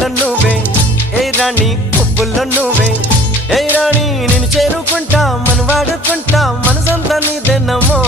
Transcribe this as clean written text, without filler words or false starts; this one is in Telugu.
వెన్నెల్లో నువ్వే ఏ రాణి పువ్వుల్లో నువ్వే ఏ రాణి నేను చేరుకుంటా మన వాడుకుంటా మనసంతా నీదెన్నమో